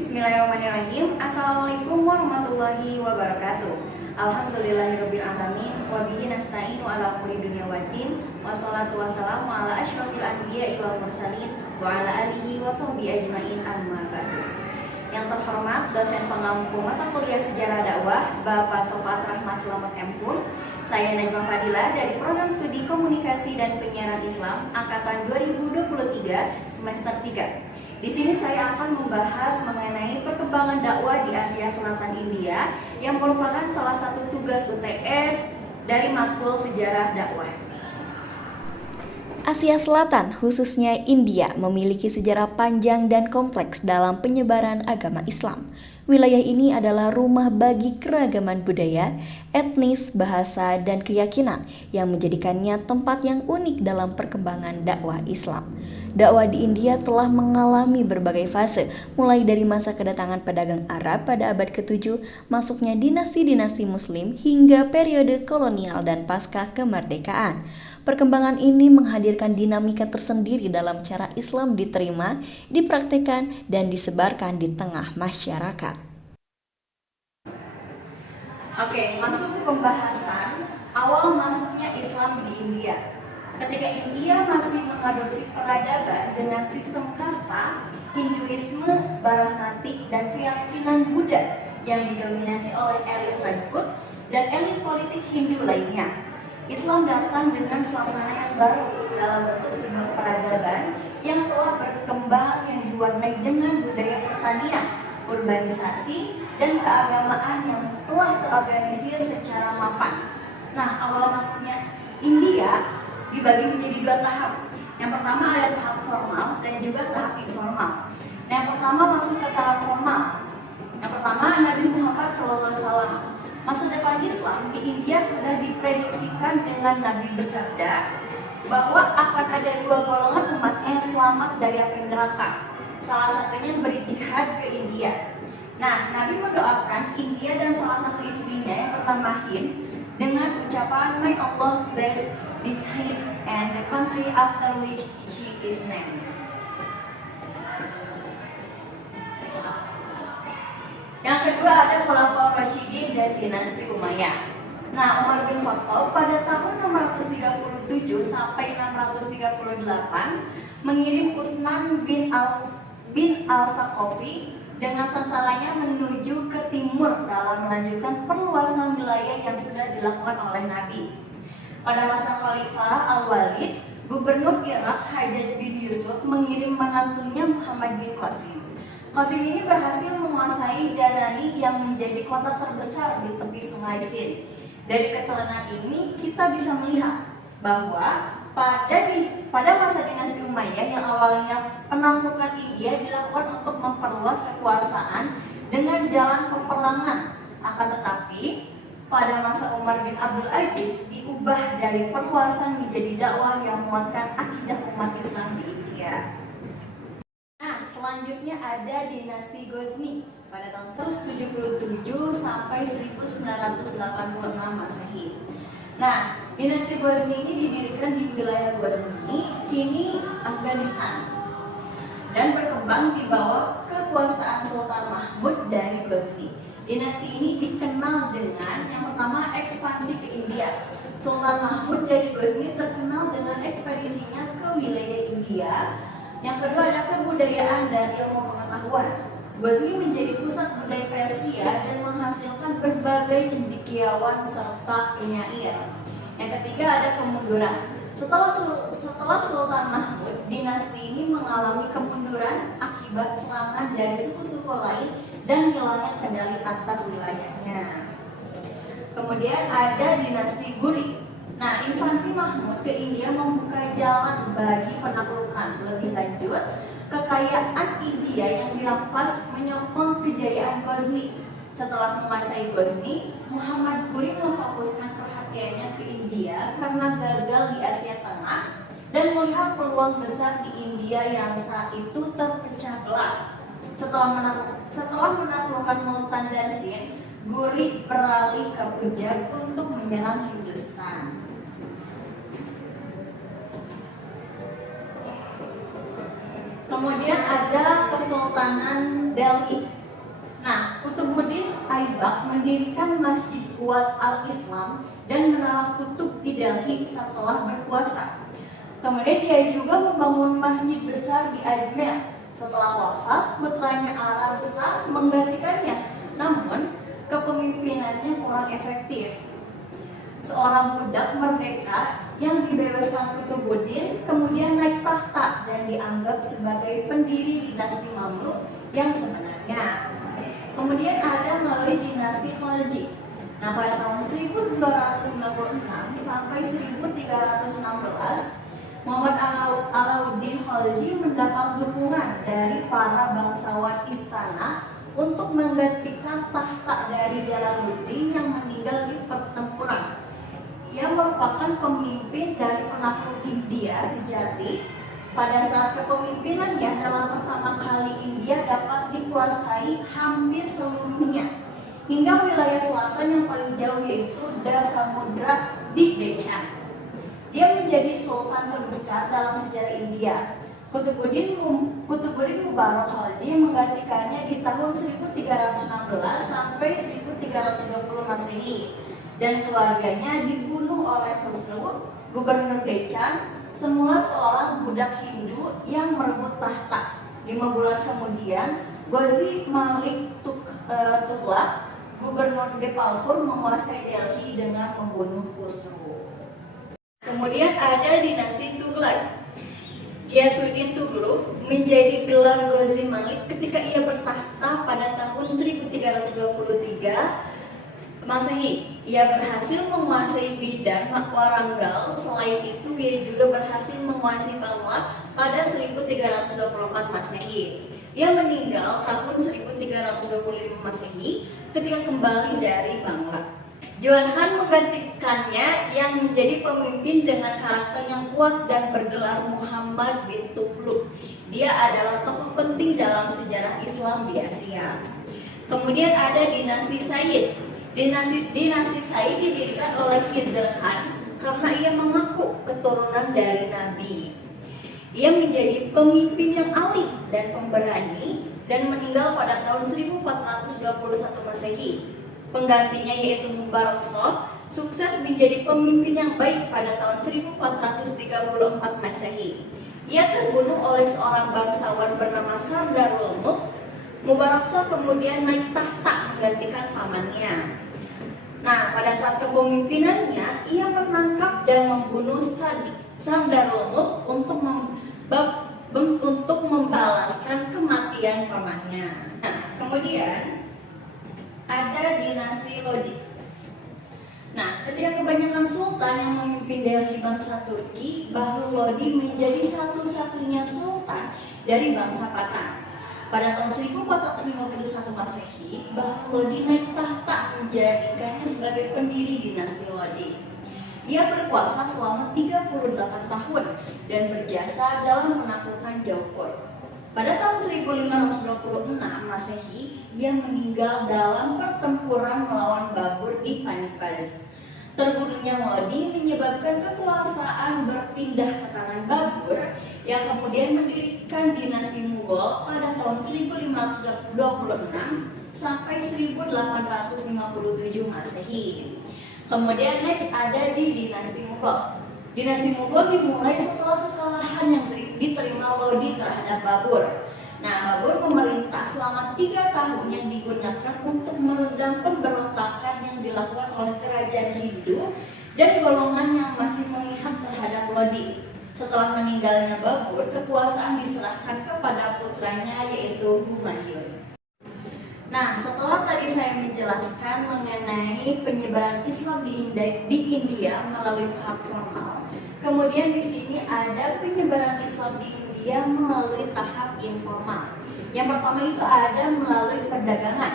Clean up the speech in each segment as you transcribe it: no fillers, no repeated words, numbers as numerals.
Bismillahirrahmanirrahim. Assalamualaikum warahmatullahi wabarakatuh. Alhamdulillahirabbil alamin wa bihi nasta'inu ala umuri dunya waddin. Wassalatu wassalamu ala asyrofil anbiya'i wal mursalin wa ala alihi wa sahbihi ajmain, amma ba'du. Yang terhormat dosen pengampu mata kuliah Sejarah Dakwah Bapak Sofat Rahmat Selamat Empun. Saya Najma Fadila dari Program Studi Komunikasi dan Penyiaran Islam angkatan 2023 semester 3. Di sini saya akan membahas mengenai perkembangan dakwah di Asia Selatan India yang merupakan salah satu tugas UTS dari matkul Sejarah Dakwah. Asia Selatan, khususnya India, memiliki sejarah panjang dan kompleks dalam penyebaran agama Islam. Wilayah ini adalah rumah bagi keragaman budaya, etnis, bahasa, dan keyakinan yang menjadikannya tempat yang unik dalam perkembangan dakwah Islam. Dakwah di India telah mengalami berbagai fase, mulai dari masa kedatangan pedagang Arab pada abad ke-7, masuknya dinasti-dinasti Muslim, hingga periode kolonial dan pasca kemerdekaan. Perkembangan ini menghadirkan dinamika tersendiri dalam cara Islam diterima, dipraktikkan, dan disebarkan di tengah masyarakat. Oke, masuk ke pembahasan awal masuknya Islam di India. Ketika India masih mengadopsi peradaban dengan sistem kasta, Hinduisme, Brahmatik, dan keyakinan Buddha yang didominasi oleh elit Rajput dan elit politik Hindu lainnya, Islam datang dengan suasana yang baru dalam bentuk sebuah peradaban yang telah berkembang yang diwarnai dengan budaya pertanian, urbanisasi, dan keagamaan yang telah terorganisir secara mapan. Nah, awal masuknya India dibagi menjadi dua tahap. Yang pertama ada tahap formal dan juga tahap informal. Nah, yang pertama masuk ke tahap formal. Yang pertama Nabi Muhammad SAW. Masa depan Islam di India sudah diprediksikan dengan Nabi bersabda bahwa akan ada dua golongan umatnya yang selamat dari api neraka. Salah satunya berjihad ke India. Nah, Nabi mendoakan India dan salah satu istrinya yang bernama Hind dengan ucapan, "May Allah bless this Hind and the country after which she is named." Yang kedua ada Khulafaur Rasyidin dan dinasti Umayyah. Nah, Umar bin Khattab pada tahun 637 sampai 638 mengirim Utsman bin al-Saqafi dengan tentaranya menuju ke timur dalam melanjutkan perluasan wilayah yang sudah dilakukan oleh Nabi. Pada masa Khalifah Al-Walid, Gubernur Irak Hajjaj bin Yusuf mengirim menantunya Muhammad bin Qasim. Qasim ini berhasil menguasai Janani yang menjadi kota terbesar di tepi sungai Sind. Dari keterangan ini kita bisa melihat bahwa pada masa dinasti Umayyah yang awalnya penaklukan India dilakukan untuk memperluas kekuasaan dengan jalan peperangan. Akan tetapi pada masa Umar bin Abdul Aziz diubah dari perluasan menjadi dakwah yang menguatkan akidah umat Islam di India. Nah, selanjutnya ada dinasti Ghazni pada tahun 177 sampai 1986 Masehi. Nah, dinasti Ghazni ini didirikan di wilayah Ghazni, kini Afghanistan, dan berkembang di bawah kekuasaan Sultan Mahmud dari Ghazni. Dinasti ini dikenal dengan yang pertama ekspansi ke India. Sultan Mahmud dari Ghazni terkenal dengan ekspedisinya ke wilayah India. Yang kedua ada kebudayaan dan ilmu pengetahuan. Ghazni menjadi pusat budaya Persia dan menghasilkan berbagai cendekiawan serta penyair. Yang ketiga ada kemunduran. Setelah Sultan Mahmud, dinasti ini mengalami kemunduran akibat serangan dari suku-suku lain dan hilangnya kendali atas wilayahnya. Kemudian ada dinasti Ghurid. Nah, invasi Mahmud ke India membuka jalan bagi penaklukan. Lebih lanjut, kekayaan India yang dirampas menyokong kejayaan Ghazni. Setelah menguasai Ghazni, Muhammad Ghurid memfokuskan perhatiannya ke India karena gagal di Asia Tengah dan melihat peluang besar di India yang saat itu terpecah belah. Setelah menaklukkan Multan dan Sind, Ghurid beralih ke Punjab untuk menyerang Hindustan. Kemudian ada Kesultanan Delhi. Nah, Qutbuddin Aibak mendirikan Masjid Quwat al-Islam dan Menara Kutub di Delhi setelah berkuasa. Kemudian dia juga membangun masjid besar di Ajmer. Setelah wafat, putranya Alam Shah menggantikannya. Namun, kepemimpinannya kurang efektif. Seorang budak merdeka yang dibebaskan Qutbuddin kemudian naik tahta dan dianggap sebagai pendiri dinasti Mamluk yang sebenarnya. Kemudian ada melalui dinasti Khalji. Nah, pada tahun 1296 sampai 1316, Muhammad Alauddin Khalji mendapat dukungan dari para bangsawan istana untuk menggantikan tahta dari Jalaluddin yang meninggal di pertempuran. Ia merupakan pemimpin dari penakluk India sejati. Pada saat kepemimpinannya, dalam pertama kali India dapat dikuasai hampir seluruhnya, hingga wilayah selatan yang paling jauh yaitu Samudra di Deccan. Dia menjadi sultan terbesar dalam sejarah India. Qutbuddin Mubarak Khalji menggantikannya di tahun 1316 sampai 1320 Masehi, dan keluarganya dibunuh oleh Khusru, gubernur Deccan, semula seorang budak Hindu yang merebut tahta. 5 bulan kemudian, Ghazi Malik Tughlaq, gubernur Depalpur, menguasai Delhi dengan membunuh Khusru. Kemudian ada dinasti Tughlaq. Ghiyasuddin Tughlaq menjadi gelar Ghazi Malik ketika ia bertahta pada tahun 1323 Masehi. Ia berhasil menguasai Bidar, Warangal. Selain itu, ia juga berhasil menguasai Bangla pada 1324 Masehi. Ia meninggal tahun 1325 Masehi ketika kembali dari Bangla. Joan Han menggantikannya yang menjadi pemimpin dengan karakter yang kuat dan bergelar Muhammad bin Tughlaq. Dia adalah tokoh penting dalam sejarah Islam di Asia. Kemudian ada dinasti Sayyid. Dinasti Sayyid didirikan oleh Khizr Khan karena ia mengaku keturunan dari Nabi. Ia menjadi pemimpin yang alim dan pemberani dan meninggal pada tahun 1421 Masehi. Penggantinya yaitu Mubarak Shah sukses menjadi pemimpin yang baik pada tahun 1434 Masehi. Ia terbunuh oleh seorang bangsawan bernama Sardarul Mulk. Mubarak Shah kemudian naik tahta menggantikan pamannya. Nah, pada saat kepemimpinannya, ia menangkap dan membunuh Sardarul Mulk untuk membalaskan kematian pamannya. Nah, kemudian ada dinasti Lodi. Nah, ketika kebanyakan sultan yang memimpin Delhi bangsa Turki, Bahrul Lodi menjadi satu-satunya sultan dari bangsa Pathan. Pada tahun 1451 Masehi, Bahrul Lodi naik tahta menjadikannya sebagai pendiri dinasti Lodi. Ia berkuasa selama 38 tahun dan berjasa dalam menaklukkan Jaipur. Pada tahun 1526 Masehi, ia meninggal dalam pertempuran melawan Babur di Panipat. Terbunuhnya Lodi menyebabkan kekuasaan berpindah ke tangan Babur yang kemudian mendirikan dinasti Mughal pada tahun 1526 sampai 1857 Masehi. Kemudian next ada di dinasti Mughal. Dinasti Mughal dimulai setelah kekalahan yang diterima Lodi terhadap Babur. Nah, Babur memerintah selama 3 tahun yang digunakan untuk meredam pemberontakan yang dilakukan oleh kerajaan Hindu dan golongan yang masih memihak terhadap Lodi. Setelah meninggalnya Babur, kekuasaan diserahkan kepada putranya yaitu Humayun. Nah, setelah tadi saya menjelaskan mengenai penyebaran Islam di India melalui tahap formal, kemudian di sini ada penyebaran Islam di India melalui tahap informal. Yang pertama itu ada melalui perdagangan.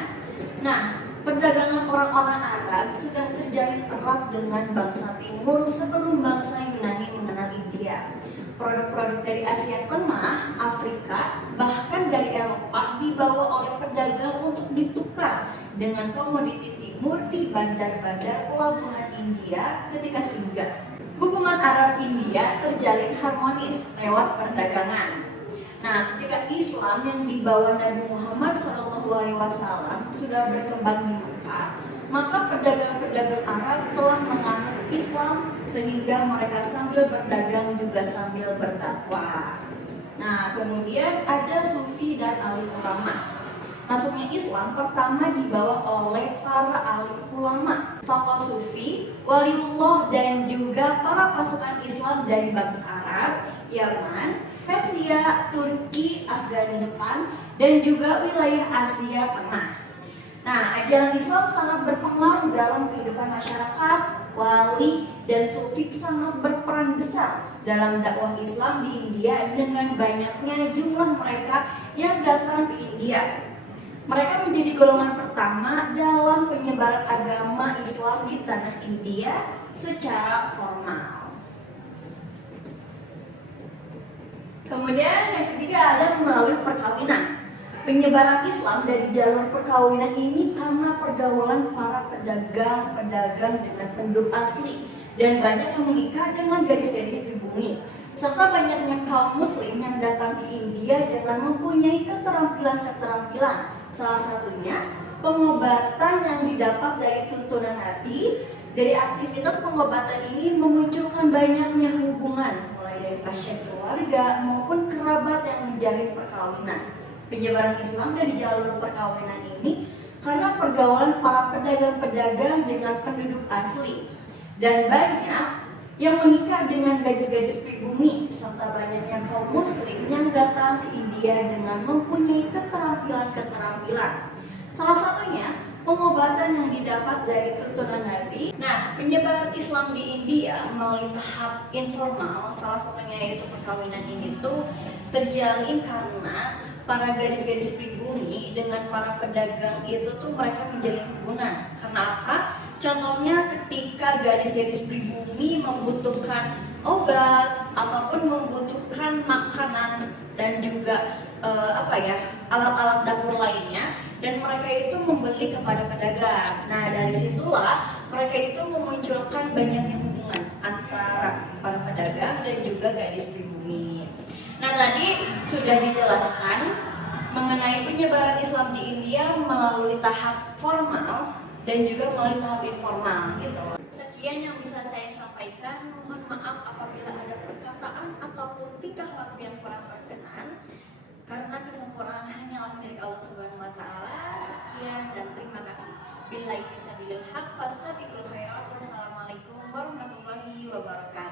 Nah, perdagangan orang-orang Arab sudah terjalin erat dengan bangsa Timur sebelum bangsa Yunani mengenal India. Produk-produk dari Asia Tengah, Afrika, bahkan dari Eropa dibawa oleh pedagang untuk ditukar dengan komoditi timur di bandar-bandar pelabuhan India ketika singgah. Hubungan Arab-India terjalin harmonis lewat perdagangan. Nah, ketika Islam yang dibawa Nabi Muhammad SAW sudah berkembang di Mekah, maka pedagang-pedagang Arab telah menganut Islam sehingga mereka sambil berdagang juga sambil berdakwah. Nah, kemudian ada Sufi dan alim ulama. Masuknya Islam pertama dibawa oleh para alim ulama, tokoh Sufi, waliullah dan juga para pasukan Islam dari bangsa Arab, Yaman, Persia, Turki, Afghanistan, dan juga wilayah Asia Tengah. Nah, ajaran Islam sangat berpengaruh dalam kehidupan masyarakat. Wali dan sufi sangat berperan besar dalam dakwah Islam di India dengan banyaknya jumlah mereka yang datang ke India. Mereka menjadi golongan pertama dalam penyebaran agama Islam di tanah India secara formal. Kemudian yang ketiga ada melalui perkawinan. Penyebaran Islam dari jalur perkawinan ini karena pergaulan para pedagang-pedagang dengan penduduk asli dan banyak yang menikah dengan gadis-gadis pribumi, serta banyaknya kaum muslim yang datang ke India dengan mempunyai keterampilan-keterampilan. Salah satunya pengobatan yang didapat dari tuntunan Nabi. Dari aktivitas pengobatan ini memunculkan banyaknya hubungan mulai dari pasien keluarga maupun kerabat yang menjalin perkawinan. Penyebaran Islam dari jalur perkawinan ini karena pergaulan para pedagang-pedagang dengan penduduk asli dan banyak yang menikah dengan gadis-gadis pribumi serta banyaknya kaum muslim yang datang ke India dengan mempunyai keterampilan-keterampilan. Salah satunya pengobatan yang didapat dari tuntunan Nabi. Nah, penyebaran Islam di India melalui tahap informal, salah satunya yaitu perkawinan ini tuh terjalin karena para gadis-gadis pribumi dengan para pedagang itu tuh mereka menjalin hubungan. Karena apa? Contohnya ketika gadis-gadis pribumi membutuhkan obat ataupun membutuhkan makanan dan juga alat-alat dapur lainnya, dan mereka itu membeli kepada pedagang. Nah, dari situlah mereka itu memunculkan banyaknya hubungan antara para pedagang dan juga gadis pribumi. Nah, tadi sudah dijelaskan mengenai penyebaran Islam di India melalui tahap formal dan juga melalui tahap informal gitu. Sekian yang bisa saya sampaikan. Mohon maaf apabila ada perkataan ataupun tingkah laku yang kurang berkenan, karena kesempurnaan hanyalah milik Allah Subhanahu wa taala. Sekian dan terima kasih. Billahi fisabilil haq fastabiqul khairat. Wassalamualaikum warahmatullahi wabarakatuh.